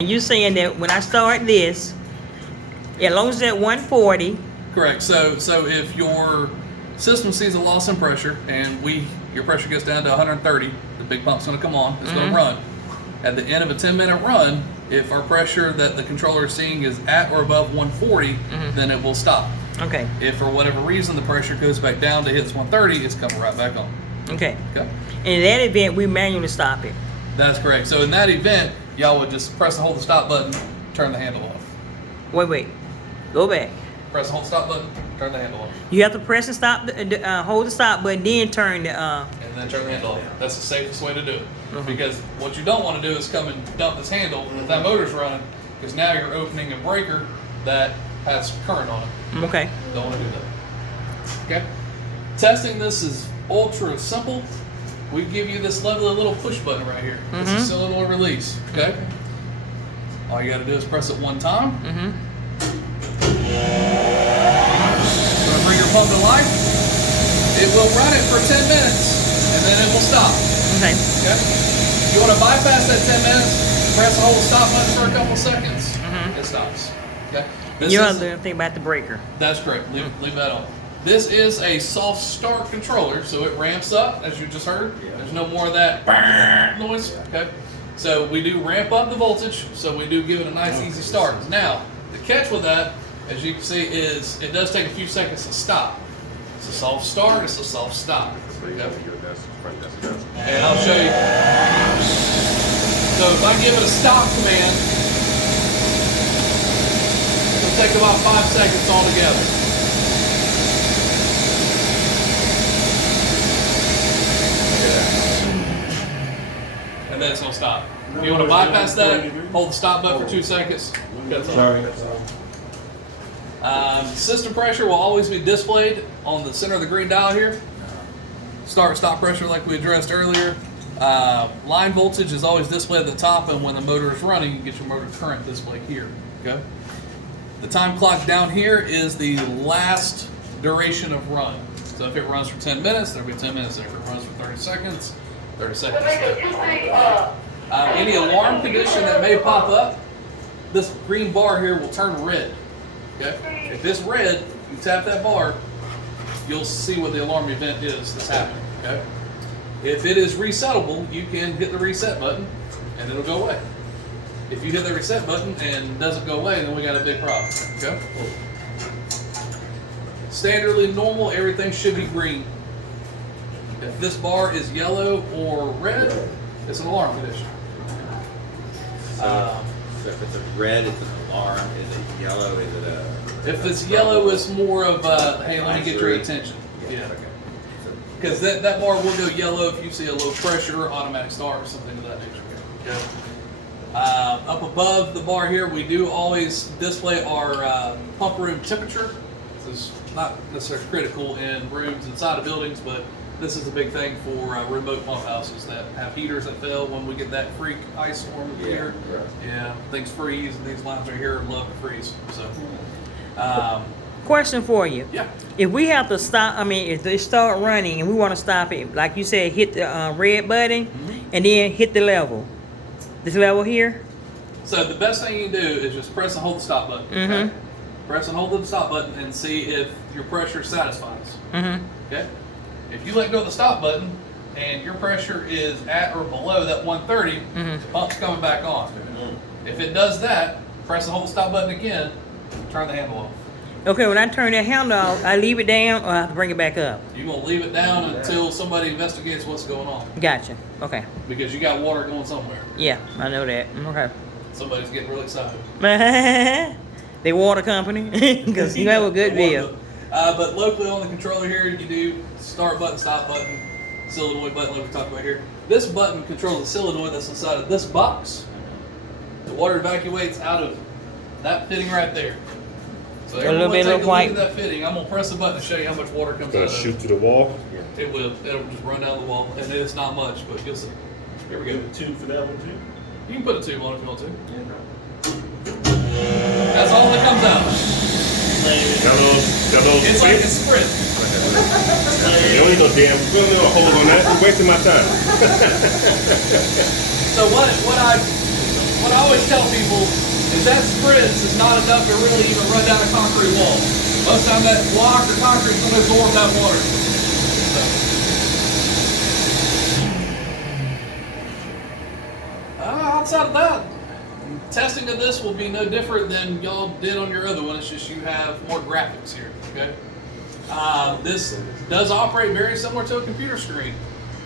You saying that when I start this, as long as it's at 140, Correct. So if your system sees a loss in pressure and your pressure gets down to 130, the big pump's going to come on. It's going to run. At the end of a 10-minute run, if our pressure that the controller is seeing is at or above 140, then it will stop. okay, If for whatever reason the pressure goes back down to hits 130, it's coming right back on. okay. Okay. In that event, we manually stop it. That's correct. So in that event, y'all would just press and hold the stop button, turn the handle off. Wait, go back. Press and hold the stop button, turn the handle off. You have to press and stop, hold the stop button, then turn the. And then turn the handle off. That's the safest way to do it. Because what you don't want to do is come and dump this handle if that motor's running, because now you're opening a breaker that has current on it. Okay. Don't want to do that. Okay? Testing this is ultra simple. We give you this lovely little push button right here. This is solenoid release. Okay? All you got to do is press it one time. Gonna bring your pump to life. It will run it for 10 minutes and then it will stop. Okay. Okay? If you want to bypass that 10 minutes, press and hold the stop button for a couple of seconds. It stops. Okay? This You is- have to think about the breaker. That's correct. Leave that on. This is a soft start controller, so it ramps up, as you just heard. There's no more of that noise. Okay? So we do ramp up the voltage, so we do give it a nice easy start. Now, the catch with that, as you can see, is it does take a few seconds to stop. It's a soft start, it's a soft stop. Okay? And I'll show you. So if I give it a stop command, it'll take about 5 seconds altogether. And then it's gonna stop. If you want to bypass that, hold the stop button for 2 seconds. Sorry. System pressure will always be displayed on the center of the green dial here. Start stop pressure like we addressed earlier. Line voltage is always displayed at the top, and when the motor is running, you get your motor current displayed here. Okay. The time clock down here is the last duration of run. So if it runs for 10 minutes, there'll be 10 minutes. If it runs for 30 seconds, 30 seconds. Any alarm condition that may pop up, this green bar here will turn red. Okay? If it's red, you tap that bar, you'll see what the alarm event is that's happening. Okay? If it is resettable, you can hit the reset button and it'll go away. If you hit the reset button and it doesn't go away, then we got a big problem. Okay? Standardly normal, everything should be green. If this bar is yellow or red, it's an alarm condition. So if it's a red, it's an alarm. Is it yellow? Is it a? If it's yellow, it's more of a, hey, let me get your attention. Yeah. Okay. So, Because that bar will go yellow if you see a low pressure, automatic start, or something of that nature. Okay. Up above the bar here, we do always display our pump room temperature. This is not necessarily critical in rooms inside of buildings, but this is a big thing for remote pump houses that have heaters that fail when we get that freak ice storm here. right. Yeah, things freeze, and these lines right here love to freeze. So, Question for you. yeah. If we have to stop, if they start running and we want to stop it, like you said, hit the red button and then hit the level. This level here? So the best thing you can do is just press and hold the stop button. Okay? Press and hold the stop button and see if your pressure satisfies. Okay? If you let go of the stop button and your pressure is at or below that 130, the pump's coming back on. If it does that, press and hold the stop button again, turn the handle off. Okay, when I turn that handle off, I leave it down or I have to bring it back up? You're going to leave it down until somebody investigates what's going on. Gotcha. Okay. Because you got water going somewhere. Yeah, I know that. Okay. Somebody's getting really excited. The water company? Because you have a good deal. But locally on the controller here, you do start button, stop button, solenoid button like we talked about here. This button controls the solenoid that's inside of this box. The water evacuates out of that fitting right there. So A little everyone bit take a of look white. at that fitting. I'm going to press the button to show you how much water comes out Gonna of shoot it. through the wall. It will. It'll just run down the wall. And it's not much, but you'll see. Here we go. Two for that one too? You can put a tube on if you want to. That's all that comes out. Got those It's like a bits? sprint. You don't need no damn, you don't need no hold on that. You're wasting my time. So what I what I always tell people is that spritz is not enough to really even run down a concrete wall. Most of the time that block or concrete is going to absorb that water. So. Outside of that, testing of this will be no different than y'all did on your other one. It's just you have more graphics here. Okay. This does operate very similar to a computer screen.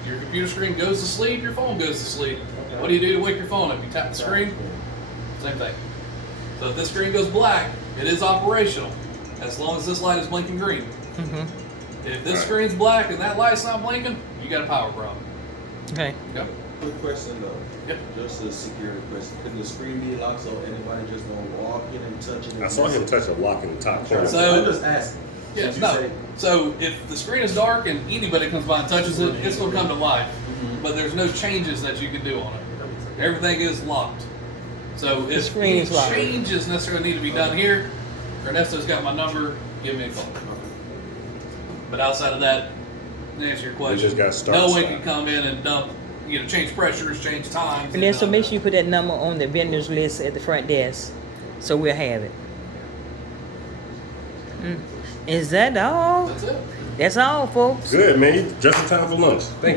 Your computer screen goes to sleep, your phone goes to sleep. What do you do to wake your phone up? You tap the screen? Same thing. So if this screen goes black, it is operational, as long as this light is blinking green. Mm-hmm. If this screen's black and that light's not blinking, you got a power problem. Okay. Yep. Quick question though. Yep. Just a security question. Can the screen be locked so anybody just don't walk in and touch it? I saw him touch a lock in the top corner. So- I'm just asking. Yeah, Did you no. say- So if the screen is dark and anybody comes by and touches it, it's going to come to life. But there's no changes that you can do on it. Everything is locked. So if screen any is locked. changes necessarily need to be done here, Ernesto's got my number. Give me a call. But outside of that, to answer your question, just got start no one stop. can come in and dump, change pressures, change times. And then so make sure you put that number on the vendors list at the front desk, so we'll have it. Is that all? That's it. That's all, folks. Good, man. Just in time for lunch. Thank you.